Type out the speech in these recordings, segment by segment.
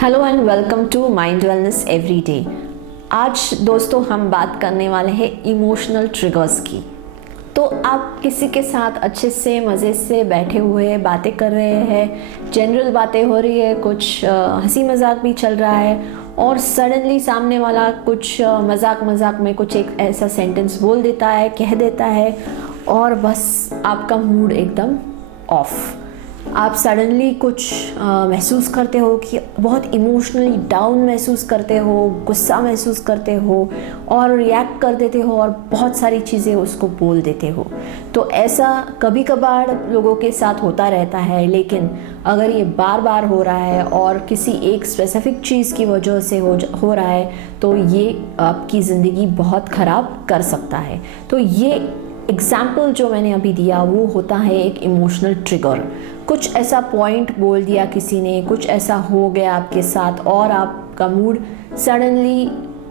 Hello and welcome to mind wellness everyday. आज दोस्तों हम बात करने वाले हैं इमोशनल ट्रिगर्स की। तो आप किसी के साथ अच्छे से मज़े से बैठे हुए बातें कर रहे हैं, जनरल बातें हो रही है, कुछ हंसी मजाक भी चल रहा है और सडनली सामने वाला कुछ मजाक में कुछ एक ऐसा सेंटेंस बोल देता है, कह देता है और बस आपका मूड एकदम ऑफ। आप सडनली कुछ महसूस करते हो कि बहुत इमोशनली डाउन महसूस करते हो, गुस्सा महसूस करते हो और रिएक्ट कर देते हो और बहुत सारी चीज़ें उसको बोल देते हो। तो ऐसा कभी कभार लोगों के साथ होता रहता है, लेकिन अगर ये बार बार हो रहा है और किसी एक स्पेसिफिक चीज़ की वजह से हो रहा है तो ये आपकी ज़िंदगी बहुत ख़राब कर सकता है। तो ये एग्जाम्पल जो मैंने अभी दिया वो होता है एक इमोशनल ट्रिगर। कुछ ऐसा पॉइंट बोल दिया किसी ने, कुछ ऐसा हो गया आपके साथ और आपका मूड सडनली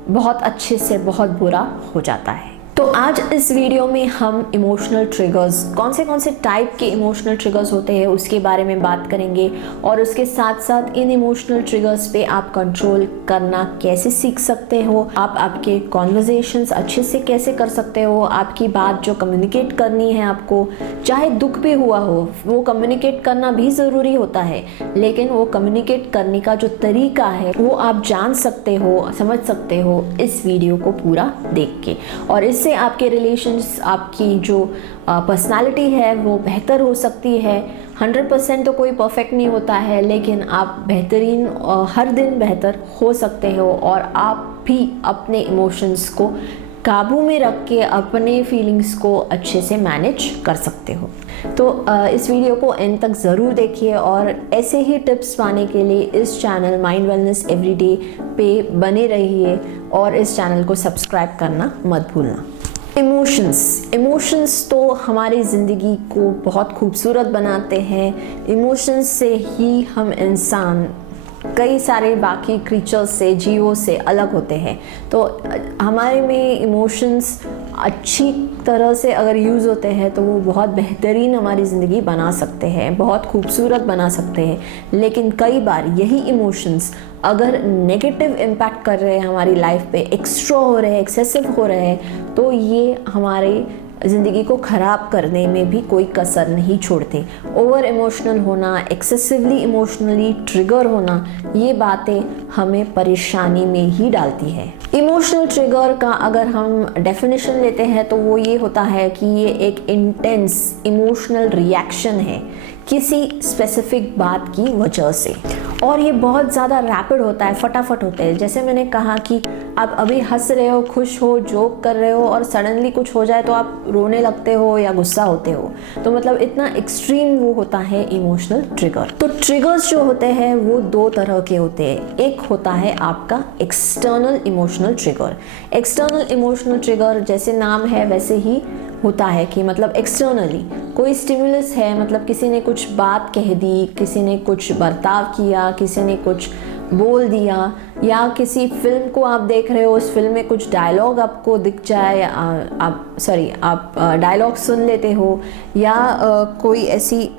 बहुत अच्छे से बहुत बुरा हो जाता है। तो आज इस वीडियो में हम इमोशनल ट्रिगर्स, कौन से टाइप के इमोशनल ट्रिगर्स होते हैं उसके बारे में बात करेंगे और उसके साथ साथ इन इमोशनल ट्रिगर्स पे आप कंट्रोल करना कैसे सीख सकते हो, आप आपके कॉन्वर्जेशंस अच्छे से कैसे कर सकते हो, आपकी बात जो कम्युनिकेट करनी है आपको, चाहे दुख भी हुआ हो, वो कम्युनिकेट करना भी ज़रूरी होता है, लेकिन वो कम्युनिकेट करने का जो तरीका है वो आप जान सकते हो, समझ सकते हो इस वीडियो को पूरा देख के। और इससे आपके रिलेशंस, आपकी जो पर्सनालिटी है वो बेहतर हो सकती है। 100% तो कोई परफेक्ट नहीं होता है, लेकिन आप बेहतरीन हर दिन बेहतर हो सकते हो और आप भी अपने इमोशंस को काबू में रख के अपने फीलिंग्स को अच्छे से मैनेज कर सकते हो। तो इस वीडियो को एंड तक ज़रूर देखिए और ऐसे ही टिप्स पाने के लिए इस चैनल माइंड वेलनेस एवरीडे पे बने रहिए और इस चैनल को सब्सक्राइब करना मत भूलना। इमोशंस तो हमारी ज़िंदगी को बहुत खूबसूरत बनाते हैं। इमोशंस से ही हम इंसान कई सारे बाकी क्रीचर्स से, जीवों से अलग होते हैं। तो हमारे में इमोशंस अच्छी तरह से अगर यूज़ होते हैं तो वो बहुत बेहतरीन हमारी ज़िंदगी बना सकते हैं, बहुत खूबसूरत बना सकते हैं। लेकिन कई बार यही इमोशंस अगर नेगेटिव इम्पैक्ट कर रहे हैं हमारी लाइफ पे, एक्स्ट्रा हो रहे हैं, एक्सेसिव हो रहे हैं, तो ये हमारे ज़िंदगी को ख़राब करने में भी कोई कसर नहीं छोड़ते। ओवर इमोशनल होना, एक्सेसिवली इमोशनली ट्रिगर होना, ये बातें हमें परेशानी में ही डालती है। इमोशनल ट्रिगर का अगर हम डेफिनेशन लेते हैं तो वो ये होता है कि ये एक इंटेंस इमोशनल रिएक्शन है किसी स्पेसिफिक बात की वजह से, और ये बहुत ज़्यादा रैपिड होता है, फटाफट होते हैं। जैसे मैंने कहा कि आप अभी हंस रहे हो, खुश हो, जोक कर रहे हो और सडनली कुछ हो जाए तो आप रोने लगते हो या गुस्सा होते हो। तो मतलब इतना एक्सट्रीम वो होता है इमोशनल ट्रिगर। तो ट्रिगर्स जो होते हैं वो दो तरह के होते हैं। एक होता है आपका external emotional trigger. External emotional trigger जैसे नाम है वैसे ही होता है कि मतलब एक्सटर्नली कोई स्टिमुलस है, मतलब किसी ने कुछ बात कह दी, किसी ने कुछ बर्ताव किया, किसी ने कुछ बोल दिया, या किसी फिल्म को आप देख रहे हो, उस फिल्म में कुछ डायलॉग आपको दिख जाए, आप डायलॉग सुन लेते हो, या कोई ऐसी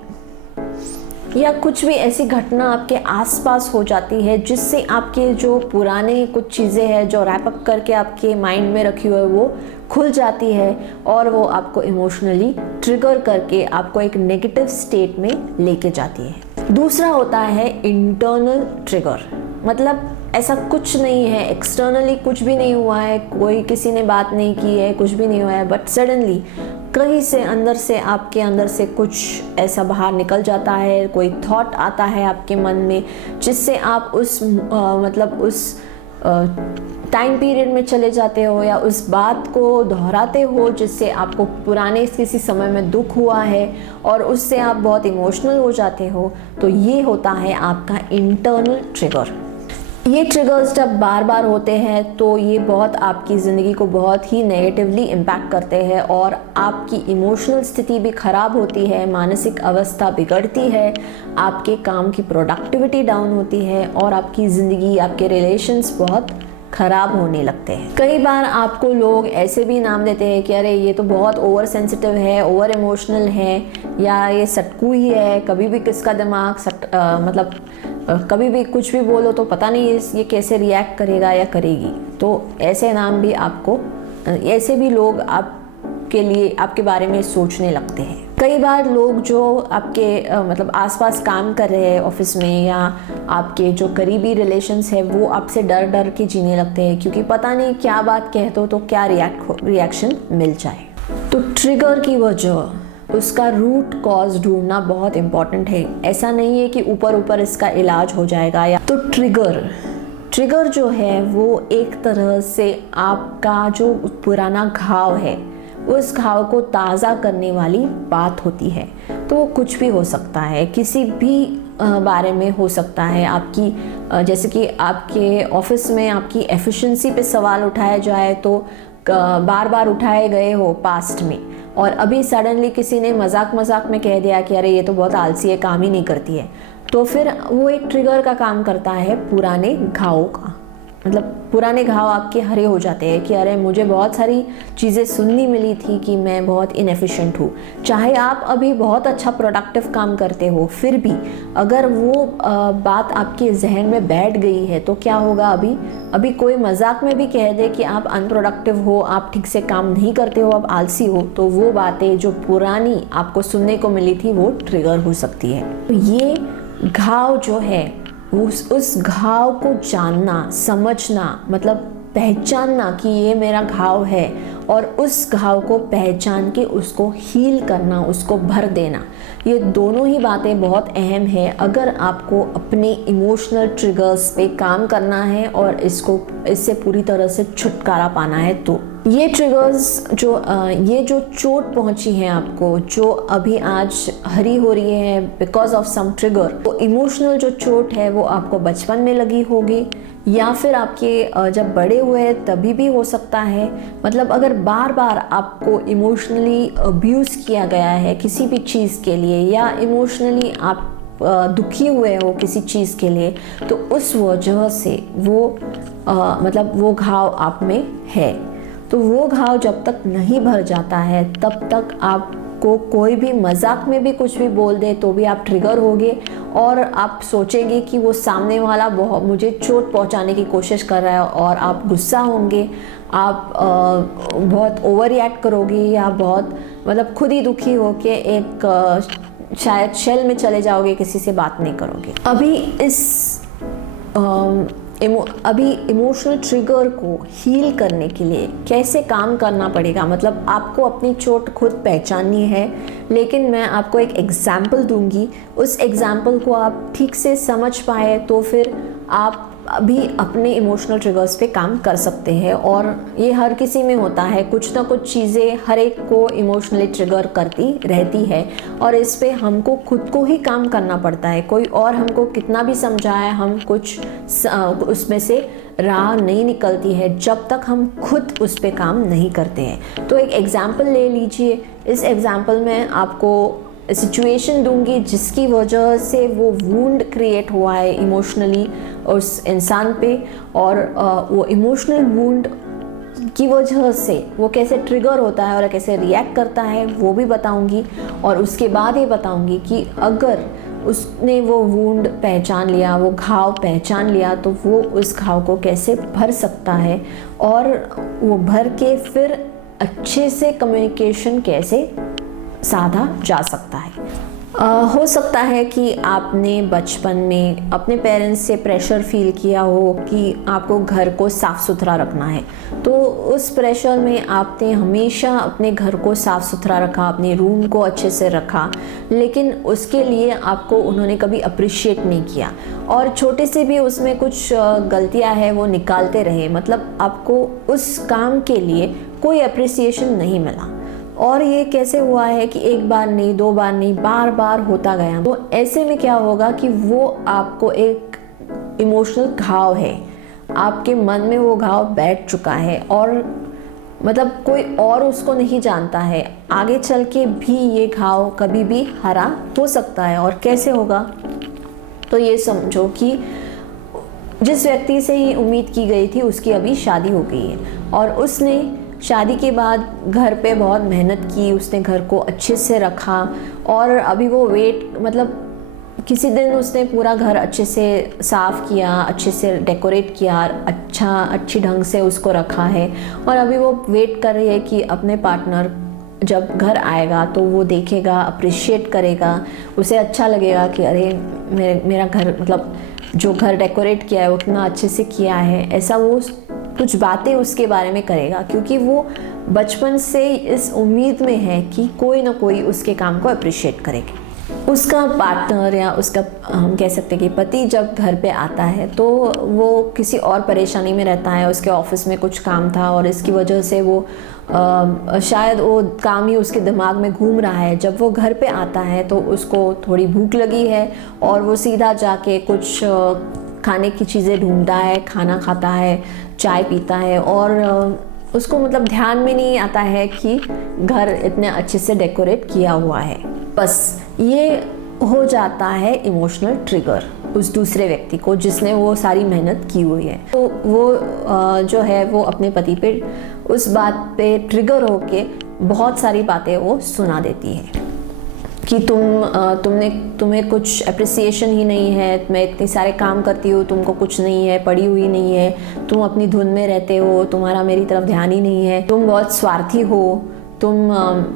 या कुछ भी ऐसी घटना आपके आसपास हो जाती है जिससे आपके जो पुराने कुछ चीज़ें हैं जो रैप अप करके आपके माइंड में रखी हुई है वो खुल जाती है और वो आपको इमोशनली ट्रिगर करके आपको एक नेगेटिव स्टेट में लेके जाती है। दूसरा होता है इंटरनल ट्रिगर। मतलब ऐसा कुछ नहीं है, एक्सटर्नली कुछ भी नहीं हुआ है, कोई किसी ने बात नहीं की है, कुछ भी नहीं हुआ है, बट सडनली कहीं से अंदर से, आपके अंदर से कुछ ऐसा बाहर निकल जाता है, कोई थॉट आता है आपके मन में जिससे आप उस टाइम पीरियड में चले जाते हो या उस बात को दोहराते हो जिससे आपको पुराने किसी समय में दुख हुआ है और उससे आप बहुत इमोशनल हो जाते हो। तो ये होता है आपका इंटरनल ट्रिगर। ये ट्रिगर्स जब बार बार होते हैं तो ये बहुत आपकी ज़िंदगी को बहुत ही नेगेटिवली इम्पैक्ट करते हैं और आपकी इमोशनल स्थिति भी ख़राब होती है, मानसिक अवस्था बिगड़ती है, आपके काम की प्रोडक्टिविटी डाउन होती है और आपकी ज़िंदगी, आपके रिलेशंस बहुत खराब होने लगते हैं। कई बार आपको लोग ऐसे भी नाम देते हैं कि अरे ये तो बहुत ओवर सेंसिटिव है, ओवर इमोशनल है, या ये सटकू ही है, कभी भी किसका दिमाग कभी भी कुछ भी बोलो तो पता नहीं ये कैसे रिएक्ट करेगा या करेगी। तो ऐसे नाम भी ऐसे भी लोग आपके बारे में सोचने लगते हैं। कई बार लोग जो आपके आसपास काम कर रहे हैं ऑफिस में, या आपके जो करीबी रिलेशंस है, वो आपसे डर डर के जीने लगते हैं, क्योंकि पता नहीं क्या बात कह दो तो क्या रिएक्शन मिल जाए। तो ट्रिगर की वजह, उसका रूट कॉज ढूंढना बहुत इम्पॉर्टेंट है। ऐसा नहीं है कि ऊपर ऊपर इसका इलाज हो जाएगा। तो ट्रिगर जो है वो एक तरह से आपका जो पुराना घाव है, उस घाव को ताज़ा करने वाली बात होती है। तो वो कुछ भी हो सकता है, किसी भी बारे में हो सकता है। जैसे कि आपके ऑफिस में आपकी एफिशिएंसी पे सवाल उठाया जाए, तो बार बार उठाए गए हो पास्ट में, और अभी सडनली किसी ने मजाक में कह दिया कि अरे ये तो बहुत आलसी है, काम ही नहीं करती है, तो फिर वो एक ट्रिगर का काम करता है पुराने घावों का। पुराने घाव आपके हरे हो जाते हैं कि अरे मुझे बहुत सारी चीज़ें सुननी मिली थी कि मैं बहुत इनएफिशिएंट हूँ। चाहे आप अभी बहुत अच्छा प्रोडक्टिव काम करते हो, फिर भी अगर वो बात आपके जहन में बैठ गई है तो क्या होगा, अभी कोई मजाक में भी कह दे कि आप अनप्रोडक्टिव हो, आप ठीक से काम नहीं करते हो, आप आलसी हो, तो वो बातें जो पुरानी आपको सुनने को मिली थी वो ट्रिगर हो सकती है। तो ये घाव जो है, उस घाव को जानना, समझना, पहचानना कि ये मेरा घाव है, और उस घाव को पहचान के उसको हील करना, उसको भर देना, ये दोनों ही बातें बहुत अहम है अगर आपको अपने इमोशनल ट्रिगर्स पे काम करना है और इससे पूरी तरह से छुटकारा पाना है। तो ये ट्रिगर्स ये जो चोट पहुंची है आपको, जो अभी आज हरी हो रही है बिकॉज ऑफ सम ट्रिगर, तो इमोशनल जो चोट है वो आपको बचपन में लगी होगी, या फिर आपके जब बड़े हुए तभी भी हो सकता है। अगर बार बार आपको इमोशनली अब्यूज़ किया गया है किसी भी चीज़ के लिए, या इमोशनली आप दुखी हुए हो किसी चीज़ के लिए, तो उस वजह से वो घाव आप में है। तो वो घाव जब तक नहीं भर जाता है तब तक आपको कोई भी मजाक में भी कुछ भी बोल दे तो भी आप ट्रिगर होगे, और आप सोचेंगे कि वो सामने वाला मुझे चोट पहुंचाने की कोशिश कर रहा है, और आप गुस्सा होंगे, आप बहुत ओवर रिएक्ट करोगे, या बहुत खुद ही दुखी होके एक शायद शेल में चले जाओगे, किसी से बात नहीं करोगे। अभी इमोशनल ट्रिगर को हील करने के लिए कैसे काम करना पड़ेगा, आपको अपनी चोट खुद पहचाननी है, लेकिन मैं आपको एक एग्जाम्पल दूंगी। उस एग्जाम्पल को आप ठीक से समझ पाए तो फिर आप अभी अपने इमोशनल ट्रिगर्स पे काम कर सकते हैं। और ये हर किसी में होता है, कुछ ना कुछ चीज़ें हर एक को इमोशनली ट्रिगर करती रहती है, और इस पे हमको खुद को ही काम करना पड़ता है। कोई और हमको कितना भी समझाए, हम उसमें से राह नहीं निकलती है जब तक हम खुद उस पे काम नहीं करते हैं। तो एक एग्जाम्पल ले लीजिए। इस एग्जाम्पल में आपको सिचुएशन दूंगी जिसकी वजह से वो वुंड क्रिएट हुआ है इमोशनली उस इंसान पे, और वो इमोशनल वुंड की वजह से वो कैसे ट्रिगर होता है और कैसे रिएक्ट करता है वो भी बताऊंगी। और उसके बाद ये बताऊंगी कि अगर उसने वो वुंड पहचान लिया, वो घाव पहचान लिया, तो वो उस घाव को कैसे भर सकता है, और वो भर के फिर अच्छे से कम्युनिकेशन कैसे साधा जा सकता है। हो सकता है कि आपने बचपन में अपने पेरेंट्स से प्रेशर फील किया हो कि आपको घर को साफ़ सुथरा रखना है, तो उस प्रेशर में आपने हमेशा अपने घर को साफ़ सुथरा रखा, अपने रूम को अच्छे से रखा, लेकिन उसके लिए आपको उन्होंने कभी अप्रिशिएट नहीं किया, और छोटे से भी उसमें कुछ गलतियां हैं वो निकालते रहे, आपको उस काम के लिए कोई अप्रिसिएशन नहीं मिला। और ये कैसे हुआ है कि एक बार नहीं, दो बार नहीं, बार बार होता गया। तो ऐसे में क्या होगा कि वो आपको एक इमोशनल घाव है, आपके मन में वो घाव बैठ चुका है, और कोई और उसको नहीं जानता है। आगे चल के भी ये घाव कभी भी हरा हो सकता है। और कैसे होगा, तो ये समझो कि जिस व्यक्ति से ये उम्मीद की गई थी उसकी अभी शादी हो गई है और उसने शादी के बाद घर पे बहुत मेहनत की, उसने घर को अच्छे से रखा और अभी वो किसी दिन उसने पूरा घर अच्छे से साफ़ किया, अच्छे से डेकोरेट किया, अच्छी ढंग से उसको रखा है और अभी वो वेट कर रही है कि अपने पार्टनर जब घर आएगा तो वो देखेगा, अप्रिशिएट करेगा, उसे अच्छा लगेगा कि अरे मेरा घर जो घर डेकोरेट किया है वो कितना अच्छे से किया है। ऐसा वो कुछ बातें उसके बारे में करेगा क्योंकि वो बचपन से इस उम्मीद में है कि कोई ना कोई उसके काम को अप्रिशिएट करेगा। उसका पार्टनर या उसका हम कह सकते हैं कि पति जब घर पे आता है तो वो किसी और परेशानी में रहता है, उसके ऑफिस में कुछ काम था और इसकी वजह से वो शायद वो काम ही उसके दिमाग में घूम रहा है। जब वो घर पे आता है तो उसको थोड़ी भूख लगी है और वो सीधा जाके कुछ खाने की चीज़ें ढूंढता है, खाना खाता है, चाय पीता है और उसको ध्यान में नहीं आता है कि घर इतने अच्छे से डेकोरेट किया हुआ है। बस ये हो जाता है इमोशनल ट्रिगर उस दूसरे व्यक्ति को जिसने वो सारी मेहनत की हुई है। तो वो जो है वो अपने पति पे उस बात पे ट्रिगर होके बहुत सारी बातें वो सुना देती है कि तुम्हें कुछ अप्रिसिएशन ही नहीं है, मैं इतने सारे काम करती हूँ, तुमको कुछ नहीं है, पड़ी हुई नहीं है, तुम अपनी धुन में रहते हो, तुम्हारा मेरी तरफ ध्यान ही नहीं है, तुम बहुत स्वार्थी हो, तुम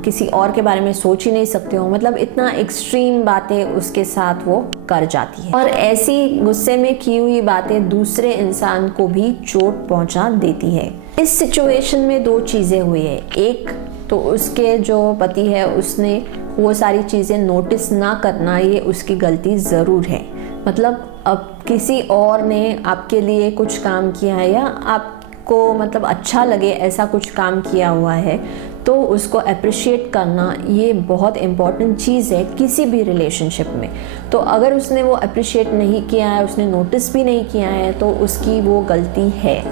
किसी और के बारे में सोच ही नहीं सकते हो। इतना एक्सट्रीम बातें उसके साथ वो कर जाती है और ऐसी गुस्से में की हुई बातें दूसरे इंसान को भी चोट पहुंचा देती है। इस सिचुएशन में दो चीज़ें हुई है। एक तो उसके जो पति है उसने वो सारी चीज़ें नोटिस ना करना, ये उसकी गलती ज़रूर है। अब किसी और ने आपके लिए कुछ काम किया है या आपको अच्छा लगे ऐसा कुछ काम किया हुआ है तो उसको अप्रिशिएट करना ये बहुत इम्पॉर्टेंट चीज़ है किसी भी रिलेशनशिप में। तो अगर उसने वो अप्रिशिएट नहीं किया है, उसने नोटिस भी नहीं किया है तो उसकी वो गलती है।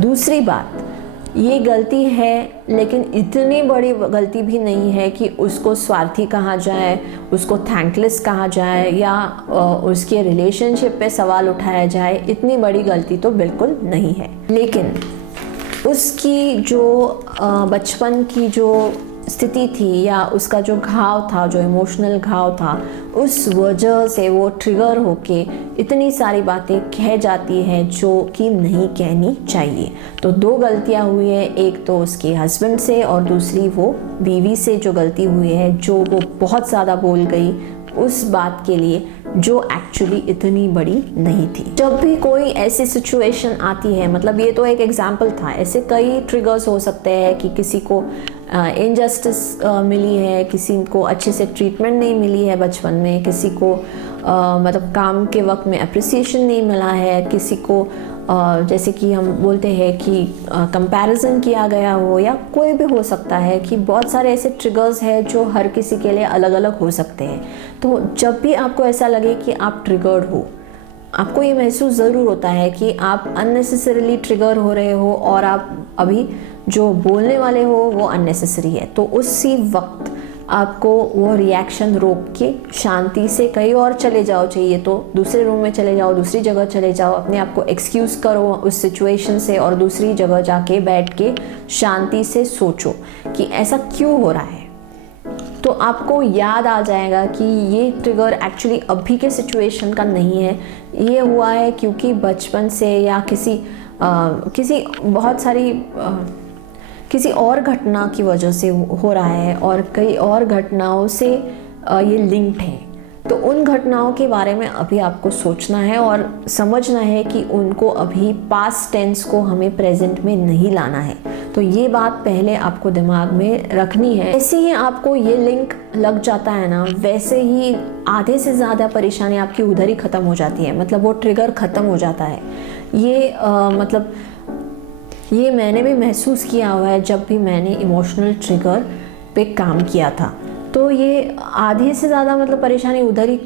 दूसरी बात, ये गलती है लेकिन इतनी बड़ी गलती भी नहीं है कि उसको स्वार्थी कहा जाए, उसको थैंकलेस कहा जाए या उसके रिलेशनशिप पे सवाल उठाया जाए। इतनी बड़ी गलती तो बिल्कुल नहीं है। लेकिन उसकी जो बचपन की जो स्थिति थी या उसका जो घाव था, जो इमोशनल घाव था, उस वजह से वो ट्रिगर होके इतनी सारी बातें कह जाती है जो कि नहीं कहनी चाहिए। तो दो गलतियां हुई है, एक तो उसके हस्बैंड से और दूसरी वो बीवी से जो गलती हुई है, जो वो बहुत ज़्यादा बोल गई उस बात के लिए जो एक्चुअली इतनी बड़ी नहीं थी। जब भी कोई ऐसी सिचुएशन आती है, ये तो एक एग्जाम्पल था, ऐसे कई ट्रिगर्स हो सकते हैं कि किसी को इनजस्टिस मिली है, किसी को अच्छे से ट्रीटमेंट नहीं मिली है बचपन में, किसी को काम के वक्त में अप्रिसिएशन नहीं मिला है, किसी को जैसे कि हम बोलते हैं कि कंपैरिजन किया गया हो, या कोई भी हो सकता है कि बहुत सारे ऐसे ट्रिगर्स हैं जो हर किसी के लिए अलग अलग हो सकते हैं। तो जब भी आपको ऐसा लगे कि आप ट्रिगर्ड हो, आपको ये महसूस ज़रूर होता है कि आप अननेसेसरीली ट्रिगर हो रहे हो और आप अभी जो बोलने वाले हो वो अननेसेसरी है, तो उसी वक्त आपको वो रिएक्शन रोक के शांति से कहीं और चले जाओ, चाहिए तो दूसरे रूम में चले जाओ, दूसरी जगह चले जाओ, अपने आप को एक्सक्यूज़ करो उस सिचुएशन से और दूसरी जगह जाके बैठ के शांति से सोचो कि ऐसा क्यों हो रहा है। तो आपको याद आ जाएगा कि ये ट्रिगर एक्चुअली अभी के सिचुएशन का नहीं है, ये हुआ है क्योंकि बचपन से या किसी और घटना की वजह से हो रहा है और कई और घटनाओं से ये लिंक्ड है। तो उन घटनाओं के बारे में अभी आपको सोचना है और समझना है कि उनको अभी पास्ट टेंस को हमें प्रेजेंट में नहीं लाना है। तो ये बात पहले आपको दिमाग में रखनी है। ऐसे ही आपको ये लिंक लग जाता है ना, वैसे ही आधे से ज़्यादा परेशानी आपकी उधर ही ख़त्म हो जाती है, वो ट्रिगर ख़त्म हो जाता है। ये मैंने भी महसूस किया हुआ है जब भी मैंने इमोशनल ट्रिगर पे काम किया था। तो ये आधे से ज़्यादा परेशानी उधर ही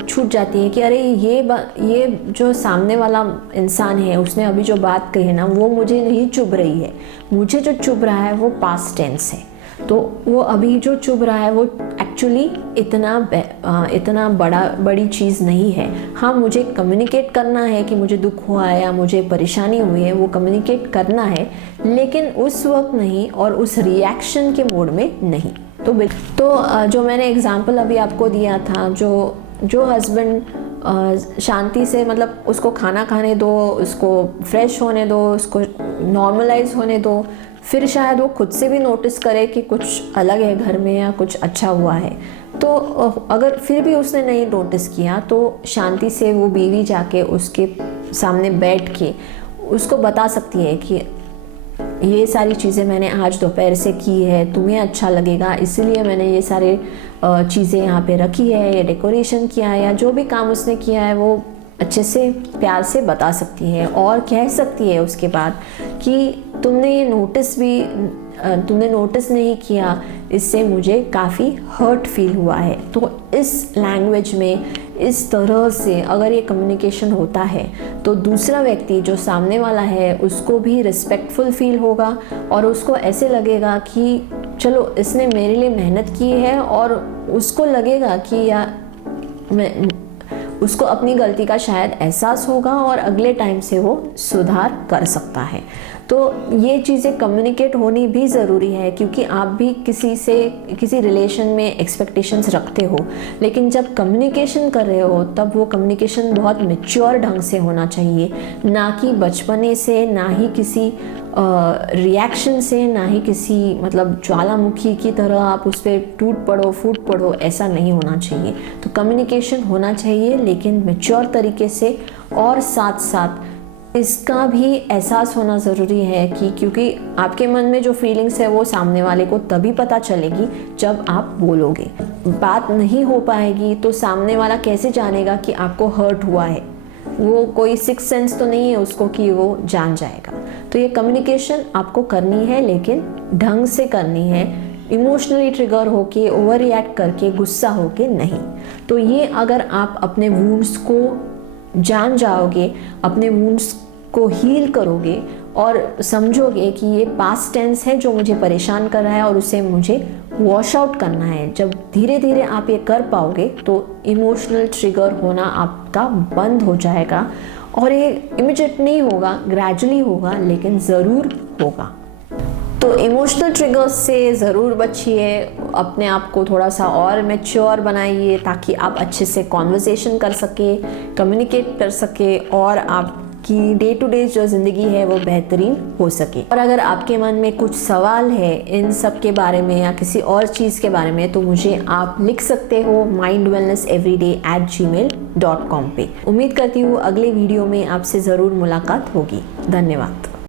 छूट जाती है कि अरे ये जो सामने वाला इंसान है उसने अभी जो बात कही है ना, वो मुझे नहीं चुभ रही है, मुझे जो चुभ रहा है वो पास्ट टेंस है। तो वो अभी जो चुभ रहा है वो एक्चुअली इतना बड़ी चीज़ नहीं है। हाँ, मुझे कम्युनिकेट करना है कि मुझे दुख हुआ है या मुझे परेशानी हुई है, वो कम्युनिकेट करना है, लेकिन उस वक्त नहीं और उस रिएक्शन के मोड में नहीं। तो जो मैंने एग्जांपल अभी आपको दिया था, जो हस्बैंड शांति से मतलब उसको खाना खाने दो, उसको फ्रेश होने दो, उसको नॉर्मलाइज होने दो, फिर शायद वो खुद से भी नोटिस करे कि कुछ अलग है घर में या कुछ अच्छा हुआ है। तो अगर फिर भी उसने नहीं नोटिस किया तो शांति से वो बीवी जाके उसके सामने बैठ के उसको बता सकती है कि ये सारी चीज़ें मैंने आज दोपहर से की है, तुम्हें अच्छा लगेगा इसलिए मैंने ये सारे चीज़ें यहाँ पे रखी है, ये डेकोरेशन किया है, या जो भी काम उसने किया है वो अच्छे से प्यार से बता सकती है। और कह सकती है उसके बाद कि तुमने नोटिस नहीं किया, इससे मुझे काफ़ी हर्ट फील हुआ है। तो इस लैंग्वेज में इस तरह से अगर ये कम्युनिकेशन होता है तो दूसरा व्यक्ति जो सामने वाला है उसको भी रिस्पेक्टफुल फील होगा और उसको ऐसे लगेगा कि चलो इसने मेरे लिए मेहनत की है, और उसको लगेगा कि उसको अपनी गलती का शायद एहसास होगा और अगले टाइम से वो सुधार कर सकता है। तो ये चीज़ें कम्युनिकेट होनी भी ज़रूरी है, क्योंकि आप भी किसी रिलेशन में एक्सपेक्टेशंस रखते हो, लेकिन जब कम्युनिकेशन कर रहे हो तब वो कम्युनिकेशन बहुत मैच्योर ढंग से होना चाहिए, ना कि बचपने से, ना ही किसी रिएक्शन से, ना ही किसी मतलब ज्वालामुखी की तरह आप उस पर फूट पड़ो, ऐसा नहीं होना चाहिए। तो कम्युनिकेशन होना चाहिए लेकिन मैच्योर तरीके से, और साथ साथ इसका भी एहसास होना ज़रूरी है कि क्योंकि आपके मन में जो फीलिंग्स है वो सामने वाले को तभी पता चलेगी जब आप बोलोगे। बात नहीं हो पाएगी तो सामने वाला कैसे जानेगा कि आपको हर्ट हुआ है? वो कोई सिक्स सेंस तो नहीं है उसको कि वो जान जाएगा। तो ये कम्युनिकेशन आपको करनी है, लेकिन ढंग से करनी है, इमोशनली ट्रिगर होके, ओवर रिएक्ट करके, गुस्सा होके नहीं। तो ये अगर आप अपने वुंड्स को जान जाओगे, अपने वुंड्स को हील करोगे और समझोगे कि ये पास्ट टेंस है जो मुझे परेशान कर रहा है और उसे मुझे वॉश आउट करना है, जब धीरे धीरे आप ये कर पाओगे तो इमोशनल ट्रिगर होना आपका बंद हो जाएगा। और ये इमीडिएट नहीं होगा, ग्रेजुअली होगा, लेकिन ज़रूर होगा। तो इमोशनल ट्रिगर्स से ज़रूर बचिए, अपने आप को थोड़ा सा और मैच्योर बनाइए ताकि आप अच्छे से कॉन्वर्सेशन कर सके, कम्युनिकेट कर सके और आपकी डे टू डे जो ज़िंदगी है वो बेहतरीन हो सके। और अगर आपके मन में कुछ सवाल है इन सब के बारे में या किसी और चीज़ के बारे में तो मुझे आप लिख सकते हो mindwellnesseveryday@gmail.com पे। उम्मीद करती हूँ अगले वीडियो में आपसे ज़रूर मुलाकात होगी। धन्यवाद।